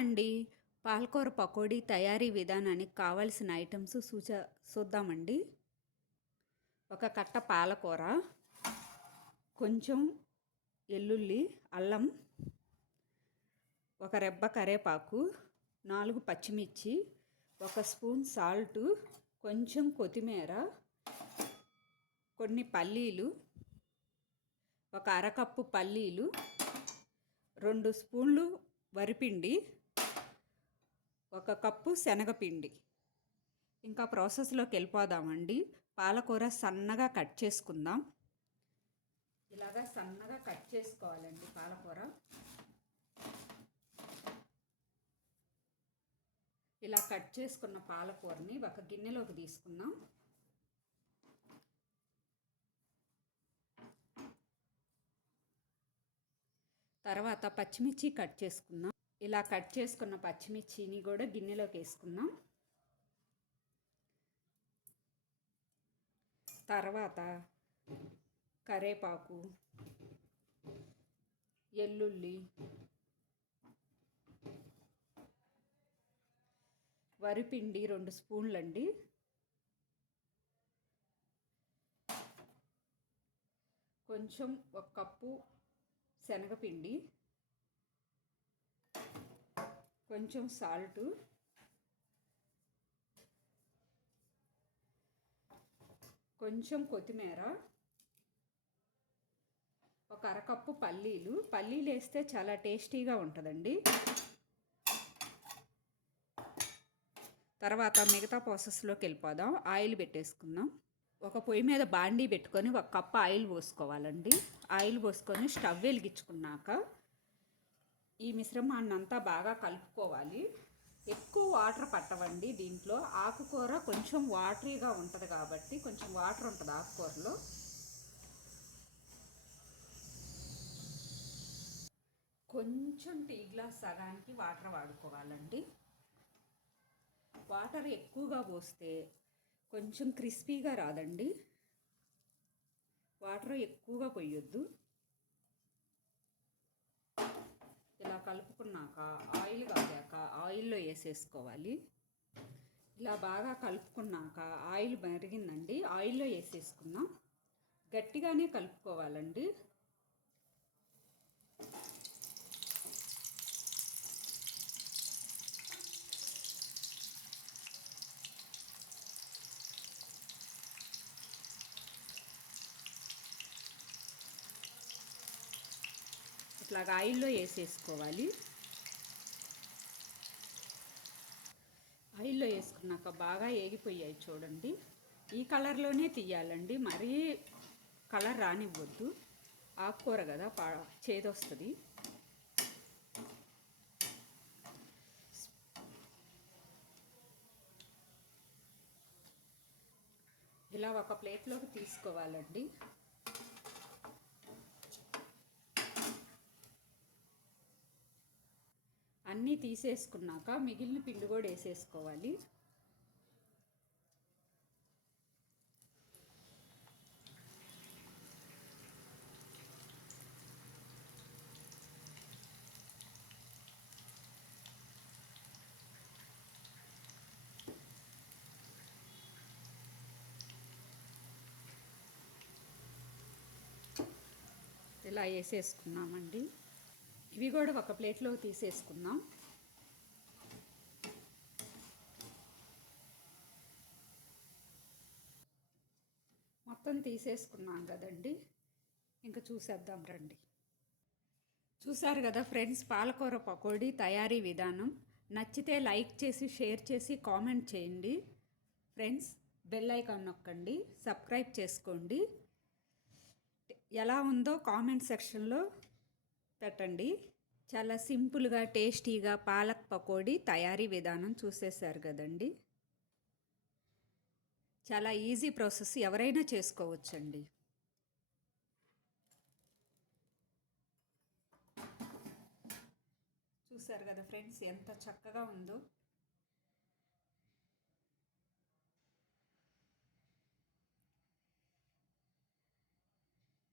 అండి. పాలకూర పకోడీ తయారీ విధానానికి కావాల్సిన ఐటమ్స్ చూద్దామండి. ఒక కట్ట పాలకూర, కొంచెం ఎల్లుల్లి, అల్లం, ఒక రెబ్బ కరేపాకు, 4 పచ్చిమిర్చి, ఒక స్పూన్ సాల్టు, కొంచెం కొత్తిమీర, కొన్ని పల్లీలు, ఒక అరకప్పు పల్లీలు, 2 స్పూన్లు వరిపిండి, ఒక కప్పు శనగపిండి. ఇంకా ప్రాసెస్లోకి వెళ్ళిపోదామండి. పాలకూర సన్నగా కట్ చేసుకుందాం. ఇలాగా సన్నగా కట్ చేసుకోవాలండి పాలకూర. ఇలా కట్ చేసుకున్న పాలకూరని ఒక గిన్నెలోకి తీసుకుందాం. తర్వాత పచ్చిమిర్చి కట్ చేసుకుందాం. ఇలా కట్ చేసుకున్న పచ్చిమిర్చిని కూడా గిన్నెలోకి వేసుకుందాం. తర్వాత కరేపాకు, ఎల్లుల్లి, వరిపిండి 2 స్పూన్లండి, కొంచెం 1 కప్పు శనగపిండి, కొంచెం సాల్టు, కొంచెం కొత్తిమీర, ఒక అరకప్పు పల్లీలు. పల్లీలు వేస్తే చాలా టేస్టీగా ఉంటుందండి. తర్వాత మిగతా ప్రాసెస్లోకి వెళ్ళిపోదాం. ఆయిల్ పెట్టేసుకుందాం. ఒక పొయ్యి మీద బాండీ పెట్టుకొని 1 కప్పు ఆయిల్ పోసుకోవాలండి. ఆయిల్ పోసుకొని స్టవ్ వెలిగించుకున్నాక ఈ మిశ్రమాన్ని అంతా బాగా కలుపుకోవాలి. ఎక్కువ వాటర్ పట్టవండి దీంట్లో. ఆకుకూర కొంచెం వాటరీగా ఉంటుంది కాబట్టి కొంచెం వాటర్ ఉంటుంది ఆకుకూరలో. కొంచెం టీ గ్లాస్ సగానికి వాటర్ వాడుకోవాలండి. వాటర్ ఎక్కువగా పోస్తే కొంచెం క్రిస్పీగా రాదండి. వాటర్ ఎక్కువగా పోయొద్దు. ఇలా కలుపుకున్నాక ఆయిల్ కాగాక ఆయిల్లో వేసేసుకోవాలి. ఇలా బాగా కలుపుకున్నాక ఆయిల్ మరిగిందండి. ఆయిల్లో వేసేసుకుందాం. గట్టిగానే కలుపుకోవాలండి. ఇట్లాగా ఆయిల్లో వేసేసుకోవాలి. ఆయిల్లో వేసుకున్నాక బాగా ఏగిపోయాయి చూడండి. ఈ కలర్లోనే తీయాలండి, మరీ కలర్ రానివ్వద్దు. ఆకుకూర కదా చేదొస్తుంది. ఇలా ఒక ప్లేట్లోకి తీసుకోవాలండి. అన్నీ తీసేసుకున్నాక మిగిలిన పిండి కూడా వేసేసుకోవాలి. ఇలా వేసేసుకున్నామండి. ఇవి కూడా ఒక ప్లేట్లో తీసేసుకుందాం. మొత్తం తీసేసుకున్నాం కదండి. ఇంకా చూసేద్దాం రండి. చూసారు కదా ఫ్రెండ్స్, పాలకూర పకోడీ తయారీ విధానం. నచ్చితే లైక్ చేసి, షేర్ చేసి, కామెంట్ చేయండి. ఫ్రెండ్స్, బెల్ ఐకాన్ నొక్కండి, సబ్స్క్రైబ్ చేసుకోండి. ఎలా ఉందో కామెంట్ సెక్షన్లో పెట్టండి. చాలా సింపుల్గా టేస్టీగా పాలక్ పకోడీ తయారీ విధానం చూసేశారు కదండి. చాలా ఈజీ ప్రాసెస్, ఎవరైనా చేసుకోవచ్చండి. చూసారు కదా ఫ్రెండ్స్, ఎంత చక్కగా ఉందో.